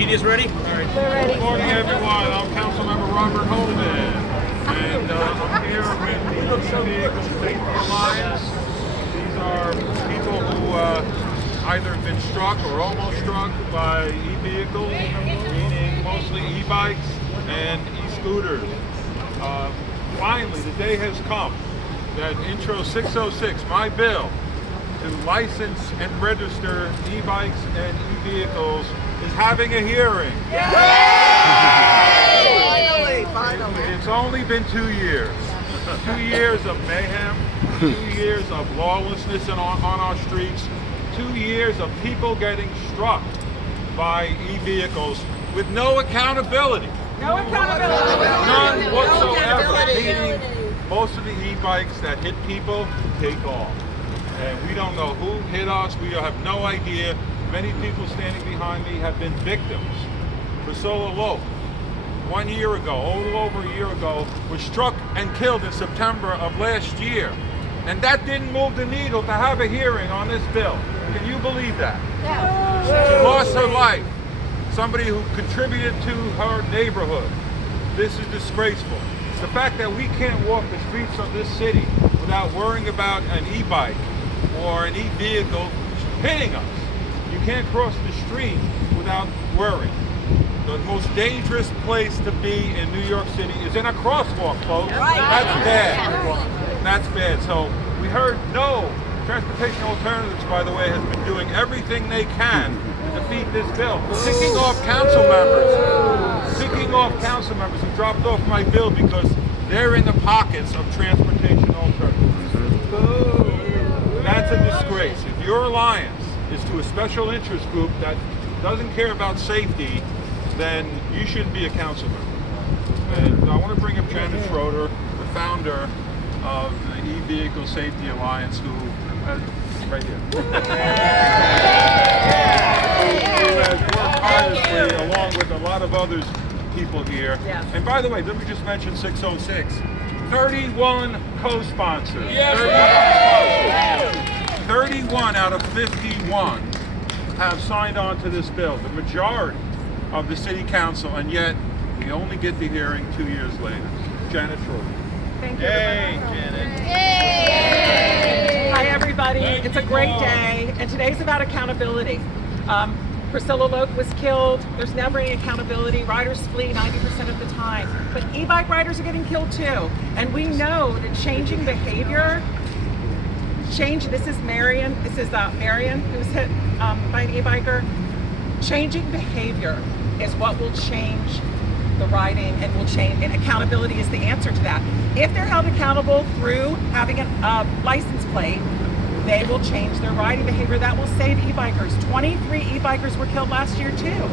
Media's ready? All right. We're ready. Good morning, everyone. I'm Councilmember Robert Holden, and I'm here with the E-Vehicle Safety Alliance. These are people who either have been struck or almost struck by e-vehicles, meaning mostly e-bikes and e-scooters. Finally, the day has come that Intro 606, my bill to license and register e-bikes and e-vehicles, is having a hearing. Finally. It's only been 2 years. 2 years of mayhem, 2 years of lawlessness on our streets, 2 years of people getting struck by e-vehicles with no accountability. No accountability. None whatsoever. Meaning most of the e-bikes that hit people take off. And we don't know who hit us. We have no idea. Many people standing behind me have been victims. Priscilla 1 year ago, a little over a year ago, was struck and killed in September of last year. And that didn't move the needle to have a hearing on this bill. Can you believe that? Yeah. She lost her life. Somebody who contributed to her neighborhood. This is disgraceful. The fact that we can't walk the streets of this city without worrying about an e-bike or an e-vehicle hitting us. You can't cross the street without worrying. The most dangerous place to be in New York City is in a crosswalk, folks. That's bad. That's bad. So we heard no. Transportation Alternatives, by the way, has been doing everything they can to defeat this bill. Picking off council members who dropped off my bill because they're in the pockets of Transportation Alternatives. That's a disgrace. If your alliance is to a special interest group that doesn't care about safety, then you shouldn't be a council member. And I want to bring up Janet Schroeder, the founder of the E-Vehicle Safety Alliance, who right here. Who has worked tirelessly along with a lot of others people here. Yes. And by the way, let me just mention 606. 31 co-sponsors. 31 out of 51 have signed on to this bill, the majority of the city council, and yet we only get the hearing 2 years later. Janet Schroeder. Thank you. Yay, Janet. Hi, everybody. It's a great day, and today's about accountability. Priscilla Loke was killed. There's never any accountability. Riders flee 90% of the time. But e-bike riders are getting killed too. And we know that changing behavior, this is Marion who was hit by an e-biker. Changing behavior is what will change the riding and will change, and accountability is the answer to that. If they're held accountable through having a license plate, they will change their riding behavior. That will save e-bikers. 23 e-bikers were killed last year too.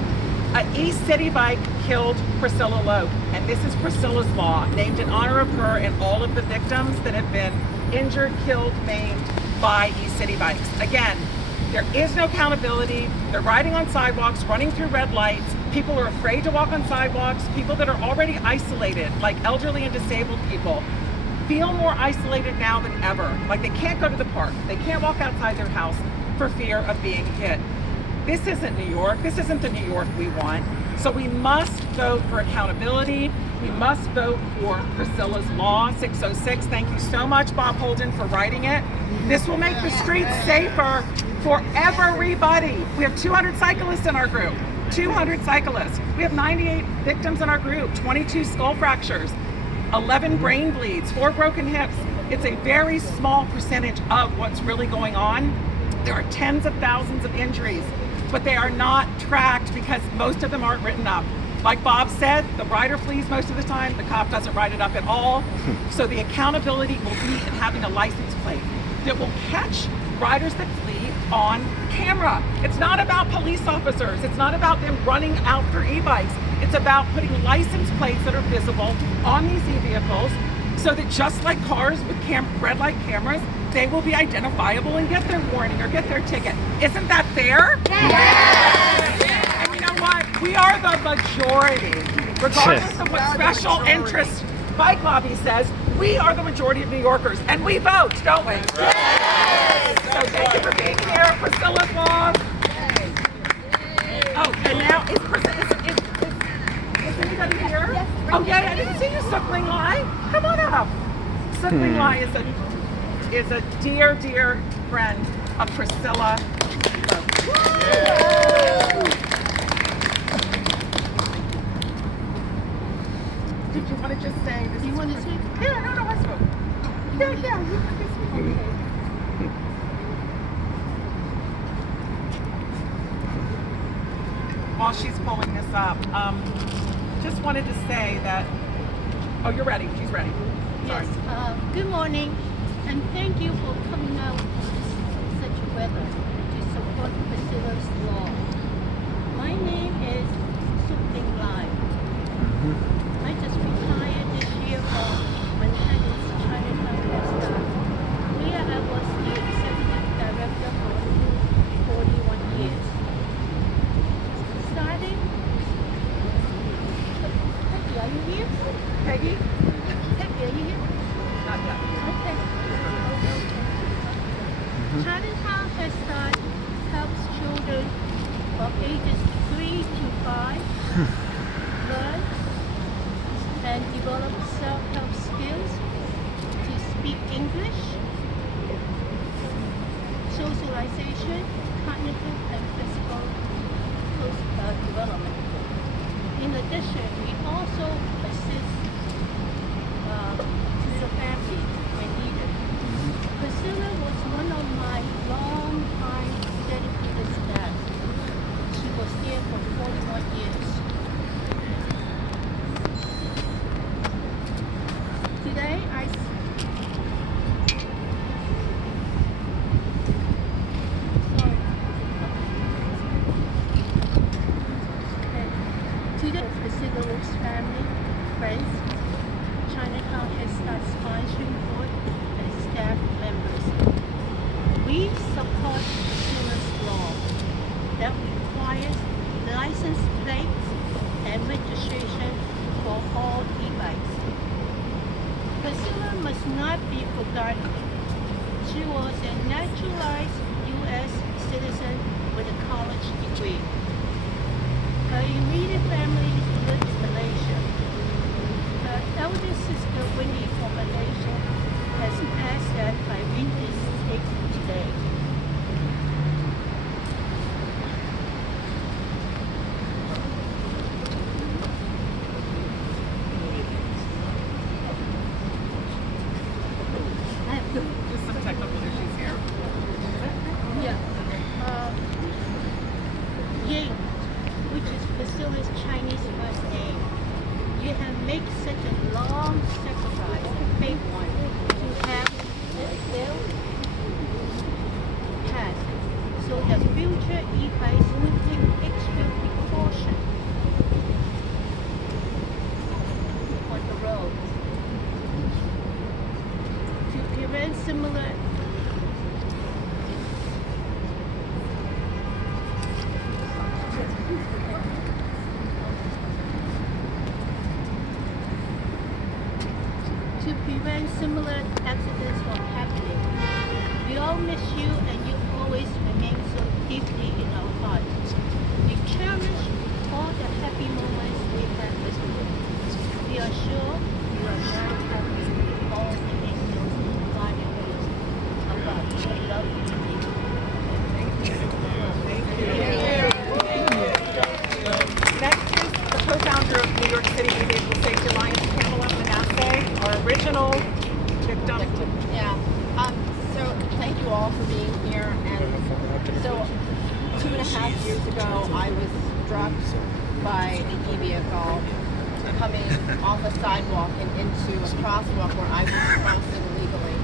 An e-city bike killed Priscilla Loke, and this is Priscilla's Law, named in honor of her and all of the victims that have been injured, killed, maimed by e-city bikes. Again, there is no accountability. They're riding on sidewalks, running through red lights. People are afraid to walk on sidewalks. People that are already isolated, like elderly and disabled people, feel more isolated now than ever. Like they can't go to the park. They can't walk outside their house for fear of being hit. This isn't New York. This isn't the New York we want. So we must vote for accountability. We must vote for Priscilla's Law 606. Thank you so much, Bob Holden, for writing it. This will make the streets safer for everybody. We have 200 cyclists in our group. 200 cyclists. We have 98 victims in our group, 22 skull fractures, 11 brain bleeds, 4 broken hips. It's a very small percentage of what's really going on. There are tens of thousands of injuries, but they are not tracked because most of them aren't written up. Like Bob said, the rider flees most of the time, the cop doesn't write it up at all. So the accountability will be in having a license plate that will catch riders that flee on camera. It's not about police officers. It's not about them running after e-bikes. It's about putting license plates that are visible on these e-vehicles so that just like cars with red light cameras, they will be identifiable and get their warning or get their ticket. Isn't that fair? Yes! And you know what? We are the majority. Regardless of what special interest bike lobby says, we are the majority of New Yorkers, and we vote, don't we? Yes! So thank you for being here, Priscilla's Law. Oh, and now Is anybody here? Oh yeah, I didn't see you, Suckling Lai. Come on up. Suckling Lai is a dear, dear friend of Priscilla. Did you want to just say this? You want to speak? Yeah, no, I spoke. Yeah, you can speak. While she's pulling this up, just wanted to say that, oh, you're ready. She's ready. Sorry. Yes. Good morning, and thank you for coming out in such weather to support Priscilla's law. My name is Suking Lai. I just retired this year from Manhattan's Chinatown restaurant, where I was the executive director for 41 years. Starting, Peggy, are you here? Peggy? Peggy, are you here? Not yet. Okay. Chinatown has helps children of ages 3 to 5 learn and develop self-help skills to speak English, socialization, cognitive and physical development. In addition, we also assist the family when needed. Priscilla was one of my long-time dedicated staff. She was there for 41 years. Today, Today, Priscilla's family, friends, Chinatown has started sponsoring board and staff members. We support Priscilla's law that requires license plates and registration for all e-bikes. Priscilla must not be forgotten. She was a naturalized U.S. citizen with a college degree. Her immediate family lives in Malaysia. Her elder sister, Wendy from Malaysia, has passed that by winter states today. Just some technical issues here. Yeah. Ying, which is Priscilla's Chinese first name. You have made such a long sacrifice, a big one, to have this bill passed. So the future e-bikes will take extra precaution on the road to prevent similar accidents from happening. We all miss you, and you always remain so deeply in our hearts. We cherish all the happy moments we have with you. We are sure you are now happy with all the angels guiding you above. We love you. Next is the co-founder of New York City Vehicle Safety Alliance, Pamela Manasseh, our original victim. Yeah. So thank you all for being here. And so 2.5 years ago, I was struck by an e-vehicle coming off a sidewalk and into a crosswalk where I was crossing illegally.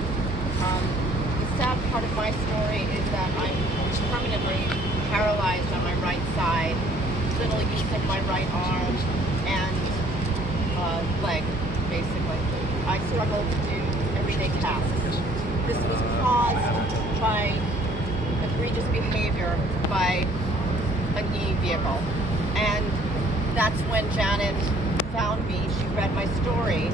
The sad part of my story is that I'm permanently paralyzed on my right side, little use of my right arm and leg, basically. I struggle to do everyday tasks. This was caused by egregious behavior by an e-vehicle. And that's when Janet found me. She read my story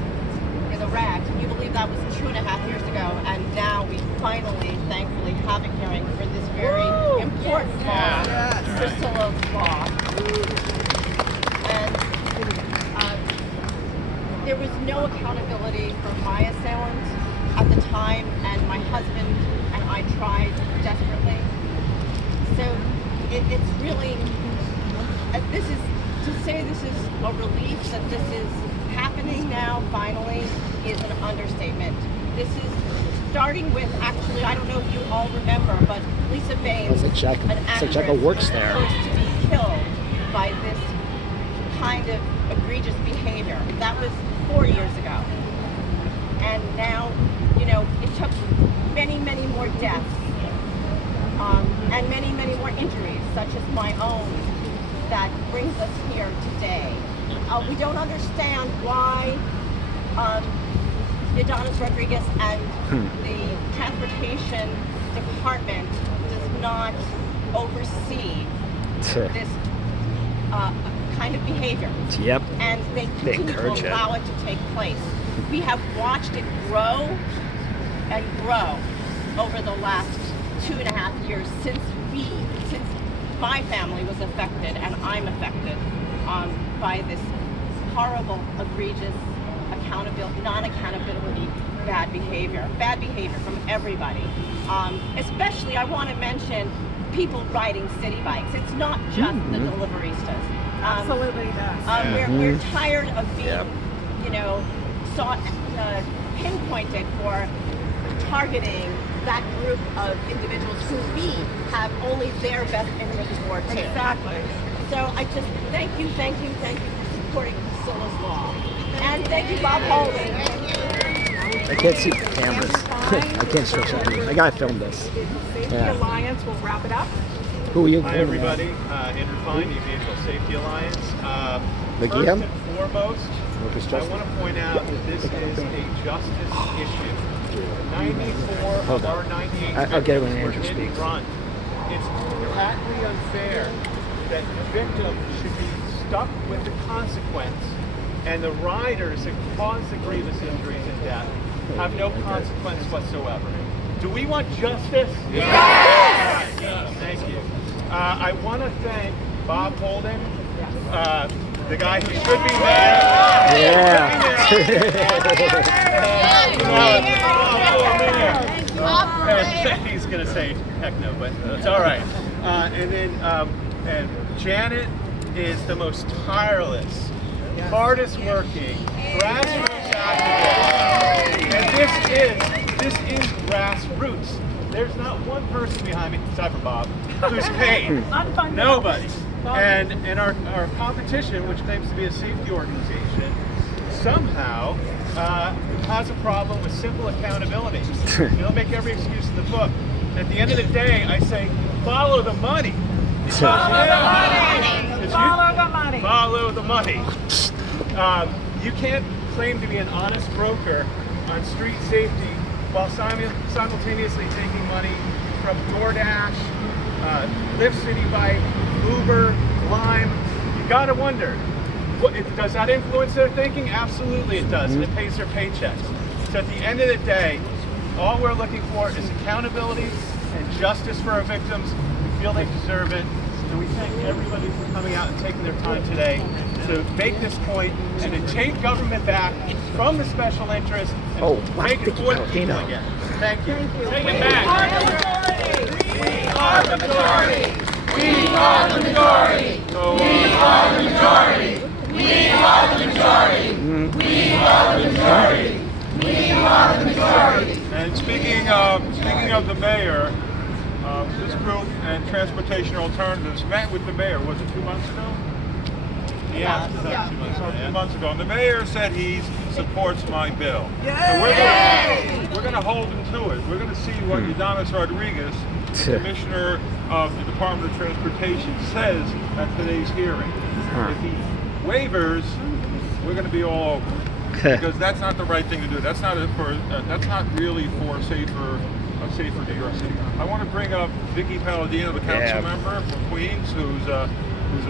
in the rag. Can you believe that was 2.5 years ago? And now we finally, thankfully, have a hearing for this very important law, Priscilla's law. no accountability for my assailant at the time, and my husband and I tried desperately. So it's really, this is, to say this is a relief that this is happening now finally is an understatement. This is starting with, actually, I don't know if you all remember, but Lisa Baines, It's like an actress, works was there. supposed to be killed by this kind of egregious behavior. That was 4 years ago. And now, you know, it took many, many more deaths and many, many more injuries, such as my own, that brings us here today. We don't understand why Adonis Rodriguez and the Transportation Department does not oversee this kind of behavior. Yep. And they continue to encourage it. allow it to take place. We have watched it grow and grow over the last 2.5 years since my family was affected and I'm affected by this horrible, egregious non-accountability, bad behavior from everybody. Especially, I want to mention people riding city bikes. It's not just the deliveristas. Absolutely, yes. We're tired of being, you know, pinpointed for targeting that group of individuals who we have only their best interest for too. Exactly. So I just thank you for supporting Priscilla's law. And thank you, Bob Holden. I can't see the cameras. I can't stretch out. I gotta film this. Safety Yeah. Alliance will wrap it up. Who are you? Hi everybody, Andrew Fine, EVSA Safety Alliance. First McGeehan? and foremost, Lucas I Justin? want to point out that this is a justice issue. 94 of our 98 I'll get it when were Andrew hit and speaks. run. It's patently unfair that the victim should be stuck with the consequence, and the riders that cause the grievous injuries and death have no consequence whatsoever. Do we want justice? Yes! Yes. Thank you. I want to thank Bob Holden, the guy who should be there. He's going to say heck no, but it's all right. And Janet is the most tireless, hardest working, grassroots activist. And this is grassroots. There's not one person behind me, aside from Bob, who's paid. Unfunded. Nobody. And our competition, which claims to be a safety organization, somehow has a problem with simple accountability. They'll make every excuse in the book. At the end of the day, I say, follow the money. Follow the money. Follow the money. Follow the money. You can't claim to be an honest broker on street safety while simultaneously taking money from DoorDash, Lyft City Bike, Uber, Lime. You gotta wonder, does that influence their thinking? Absolutely it does, and it pays their paychecks. So at the end of the day, all we're looking for is accountability and justice for our victims. We feel they deserve it, and we thank everybody for coming out and taking their time today to make this point and to take government back from the special interest and make it for the people again. Thank you. Take it back. We are the majority. We are the majority. We are the majority. We are the majority. We are the majority. We are the majority. And speaking of the mayor, this group and Transportation Alternatives met with the mayor, was it 2 months ago? Yeah. 2 months ago. And the mayor said he supports my bill. So we're going to hold him to it. We're going to see what Adonis Rodriguez, Commissioner of the Department of Transportation, says at today's hearing. If he wavers, we're going to be all over. Because that's not the right thing to do. That's not really for a safer New York City. I want to bring up Vicky Palladino, the council member from Queens, who's a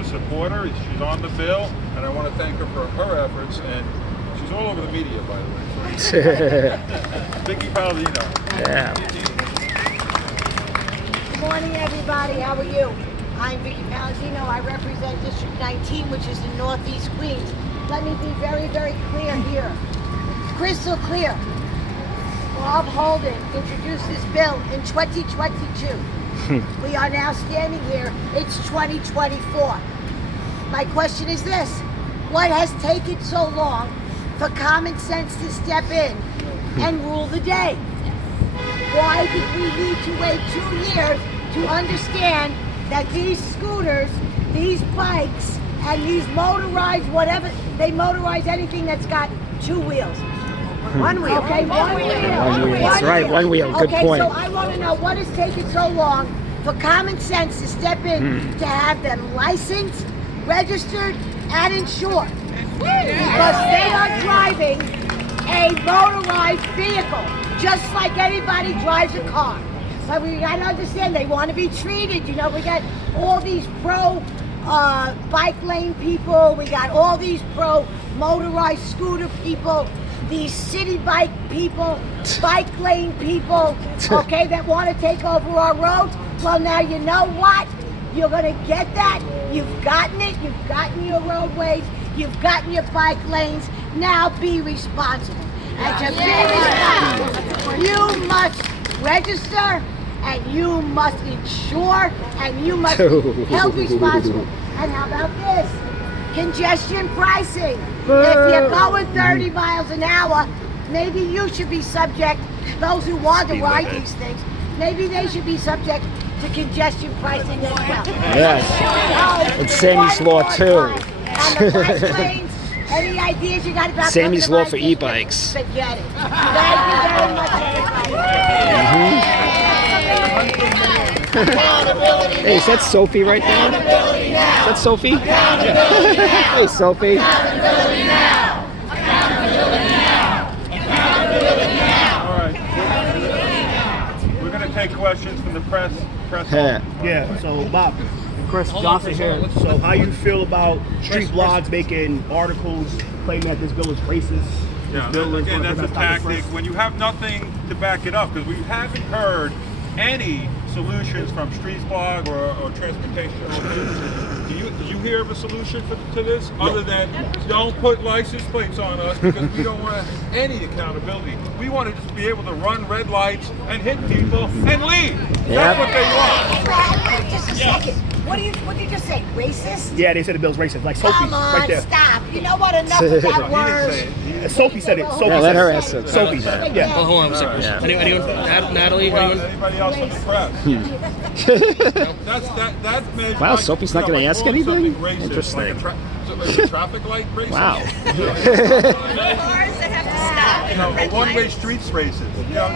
supporter. She's on the bill, and I want to thank her for her efforts. And she's all over the media, by the way. Vicky Palladino. Yeah. Good morning, everybody. How are you? I'm Vicky Palladino. I represent District 19, which is in Northeast Queens. Let me be very, very clear here. crystal clear. Bob Holden introduced this bill in 2022. We are now standing here, it's 2024. My question is this: what has taken so long for common sense to step in and rule the day? Why did we need to wait 2 years to understand that these scooters, these bikes, and these motorized, whatever, they motorize anything that's got 2 wheels? One wheel. Okay, one wheel. One wheel. That's right, one wheel. Good point. Okay, so I want to know what has taken so long for common sense to step in to have them licensed, registered, and insured. Because they are driving a motorized vehicle, just like anybody drives a car. But we gotta understand they want to be treated. You know, we got all these pro bike lane people, we got all these pro motorized scooter people, these city bike people, bike lane people, okay, that want to take over our roads. Well, now you know what? You're going to get that. You've gotten it. You've gotten your roadways. You've gotten your bike lanes. Now be responsible. And to be responsible, you must register, and you must insure, and you must be held responsible. And how about this? Congestion pricing. If you're going 30 miles an hour, maybe you should be subject, those who want to ride these things, maybe they should be subject to congestion pricing as well. Yes. It's Sammy's law too. And the bike lanes, any ideas you got about Sammy's talking law about for this? e-bikes. Forget it. Thank you very much, everybody. Hey, is that Sophie right there? Is that Sophie? Hey, Sophie. All right. We're going to take questions from the press. Yeah, so Bob, Chris Johnson here. So how you feel about street blogs making articles claiming that this bill is racist? Yeah, again, that's a tactic when you have nothing to back it up, because we haven't heard any solutions from Streets Blog or Transportation. Did you hear of a solution to this other than don't put license plates on us, because we don't want any accountability. We want to just be able to run red lights and hit people and leave. That's what they want. Just a second. What did you just say? Racist? Yeah, they said the bill's racist. Like Sophie, Come on, right there. stop. You know what? Enough of that word. Sophie said it. Sophie Yeah, said let her it. answer it. Sophie. Yeah. Hold on a second. Anyone? Natalie? Well, Anyone? anybody else from the press? That measures, Wow, Sophie's not gonna ask calling anything? something racist, Interesting. Like a traffic light racist. Wow. Cars that have to stop. You know, a one-way streets racist. You know,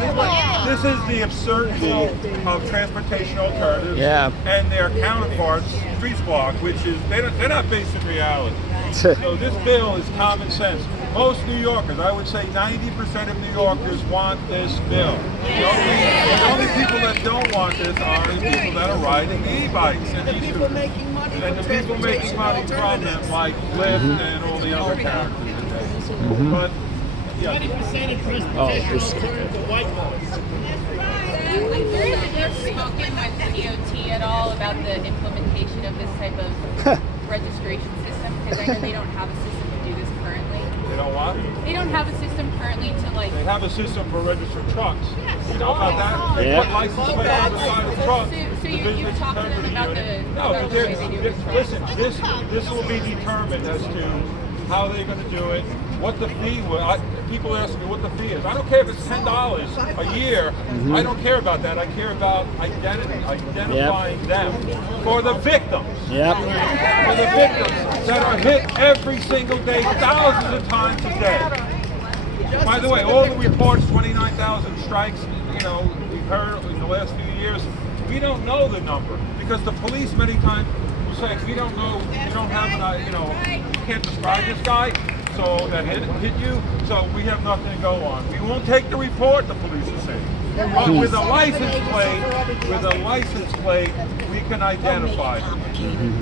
this is the absurdity of transportation alternatives and their counterparts, Streets Block, which is they're not based in reality. So this bill is common sense. Most New Yorkers, I would say 90% of New Yorkers want this bill. The only people that don't want this are the people that are riding e-bikes. And the people making money from them, like Lyft and all the other characters. But, yeah. 20% of transportation turns to white folks. Have you spoken with DOT at all about the implementation of this type of registration system? Because I know they don't have a system to do this currently. They don't what? They don't have a system currently to like. They have a system for registered trucks. You know about that? They put license plates on the side of trucks. So you talked to them about the No, about the way they do this. listen, this will be determined as to how they're going to do it, what the fee will. People ask me what the fee is. I don't care if it's $10 a year. I don't care about that. I care about identifying them for the victims. Yep. For the victims that are hit every single day, thousands of times a day. By the way, all the reports, 29,000 strikes, you know, we've heard in the last few years. We don't know the number because the police many times will say, we don't know, we don't have an, you know, you can't describe this guy, so that hit you, so we have nothing to go on. We won't take the report, the police are saying. But with a license plate, we can identify them.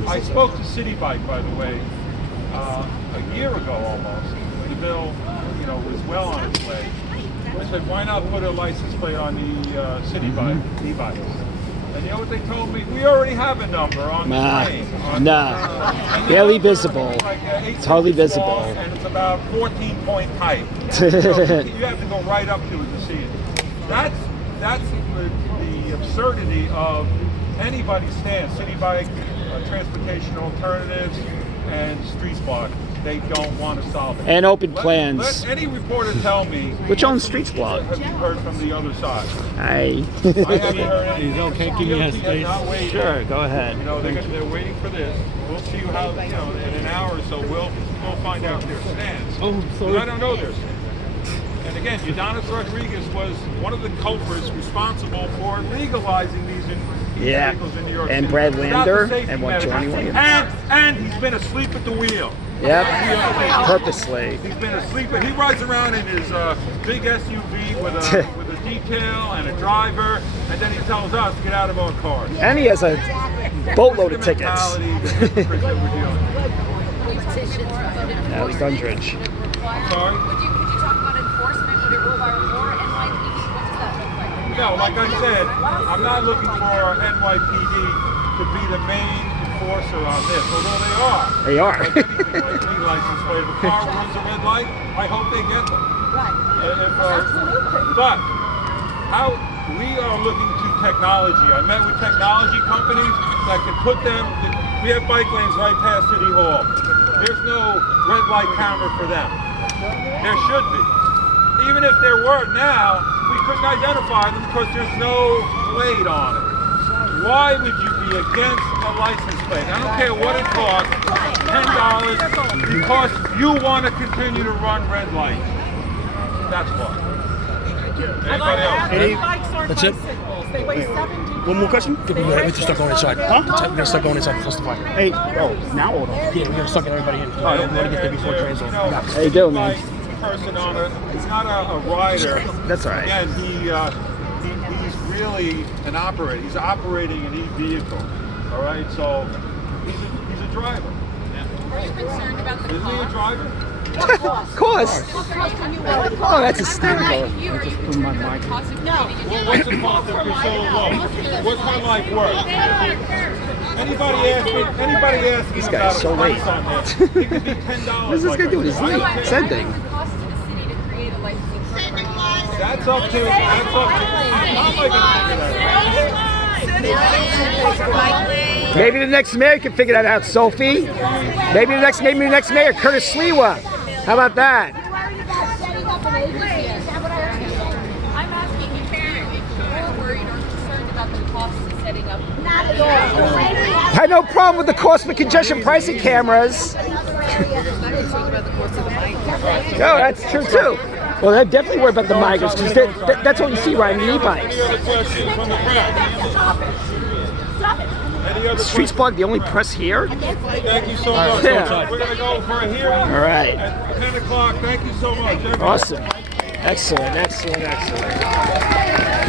I spoke to City Bike, by the way, a year ago almost. The bill, you know, was well on its way. I said, why not put a license plate on the City Bike, e-bikes? And you know what they told me? We already have a number on the train. Barely visible. It's hardly visible. And it's about 14 point height. So you have to go right up to it to see it. That's the absurdity of anybody's stance. City bike, transportation alternatives, and street block. They don't want to solve it. And open plans. Let any reporter tell me. Which owns Streets Block? Have you heard from the other side? I haven't heard anything. Okay, give me a space. Sure, go ahead. You know, they're waiting for this. We'll see how, you know, in an hour or so, we'll find out their stance. Oh, sorry. I don't know their stance. And again, Udonis Rodriguez was one of the culprits responsible for legalizing these vehicles in New York City. And Brad Lander Without the and what, safety Johnny measures. Williams? And he's been asleep at the wheel. Yep, purposely. He's been asleep, and he rides around in his big SUV with a detail and a driver, and then he tells us to get out of our cars. And he has a boatload of tickets. That was Dundridge. Sorry? Could you talk about enforcement? Would it require more NYPD? What does that look like? No, like I said, I'm not looking for NYPD to be the main enforcer on this, although they are. They are. Like anything, like any license plate. If a car runs a red light, I hope they get them. But how we are looking to technology. I met with technology companies that can put them. We have bike lanes right past City Hall. There's no red light camera for them. There should be. Even if there were now, we couldn't identify them because there's no plate on it. Why would you be against a license plate? I don't care what it costs, $10, because you want to continue to run red lights. That's why. Anybody else? That's it? They weigh 70. One more question? We have to start going inside. Huh? We're going to start going inside. Close the fire. Hey, now hold on. Yeah, we're going to start getting everybody in. I don't want to get there before trains off. How you doing, man? Person on he's not a rider. That's all right. Again, he's really an operator. He's operating an e-vehicle. All right, so he's a driver. Are you concerned about the Isn't he a driver? Of course. Oh, that's hysterical. Are you concerned about the cost of creating a Well, what's the cost of Priscilla loan? What's my life worth? Anybody asking This about guy's a so late. price on this? It could be $10. What is this guy doing? He's late. Sending. What does it cost to the city to create a licensing program? That's up to. How am I going to figure that out? Maybe the next mayor can figure that out, Sophie. Maybe the next mayor, Curtis Sliwa. How about that? I'm asking you if you're worried or concerned about the cost of setting up. Not at all. I have no problem with the cost of congestion pricing cameras. No, that's true too. Well, they're definitely worried about the migrants because that's what you see riding e-bikes. Any other questions from the crowd? Streets Block, the only press here? Thank you so much. Yeah. We're going to go for a hearing. All right. At 10 o'clock. Thank you so much. Everybody. Awesome. Excellent.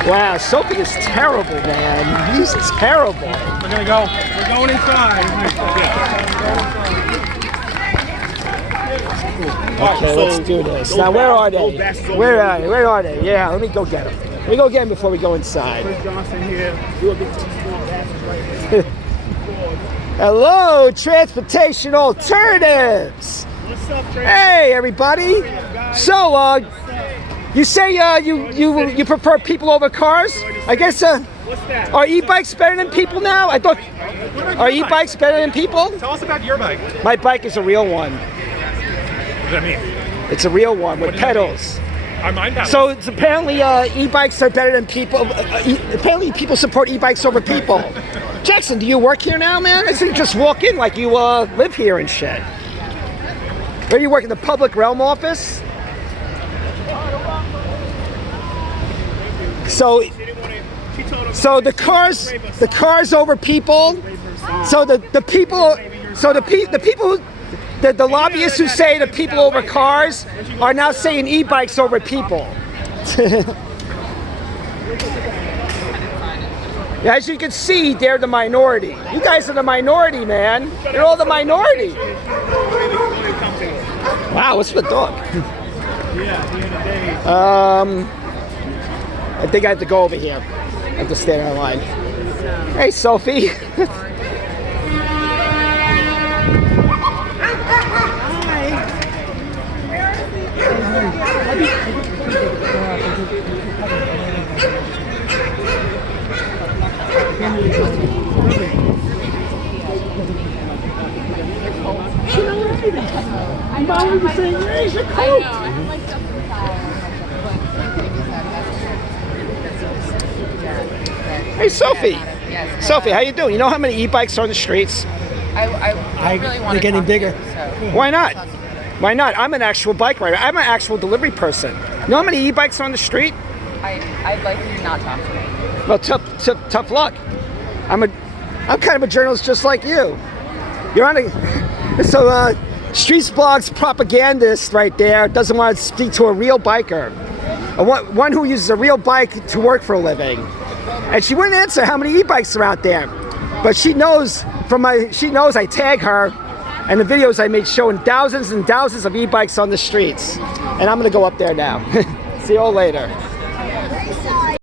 Wow, Sophie is terrible, man. He's terrible. We're going to go. We're going inside. Okay, let's do this. Now, where are they? Where are they? Yeah, let me go get them. Let me go get them before we go inside. Chris Johnson here. We'll get some small basses right here. Hello, Transportation Alternatives. What's up, Trey? Hey, everybody. So, you say you prefer people over cars? I guess. What's that? Are e-bikes better than people now? I thought. Are e-bikes better than people? Tell us about your bike. My bike is a real one. What does that mean? It's a real one with pedals. Mine pedals. So it's apparently e-bikes are better than people. Apparently people support e-bikes over people. Jackson, do you work here now, man? I think you just walk in like you live here and shit. Where do you work, in the public realm office? So the cars over people. So the lobbyists who say the people over cars are now saying e-bikes over people. As you can see, they're the minority. You guys are the minority, man. You're all the minority. Wow, what's with the dog? I think I have to go over here. I have to stand in line. Hey, Sophie. Hey, Sophie. Sophie, how you doing? You know how many e-bikes are on the streets? I really want They're getting bigger. Why not? Why not? I'm an actual bike rider. I'm an actual delivery person. You know how many e-bikes are on the street? I'd like you to not talk to me. Well, tough luck. I'm kind of a journalist just like you. You're on a Streets Blog's propagandist right there doesn't want to speak to a real biker, one who uses a real bike to work for a living, and she wouldn't answer how many e-bikes are out there. But she knows I tag her, and the videos I made showing thousands and thousands of e-bikes on the streets. And I'm gonna go up there now. See you all later.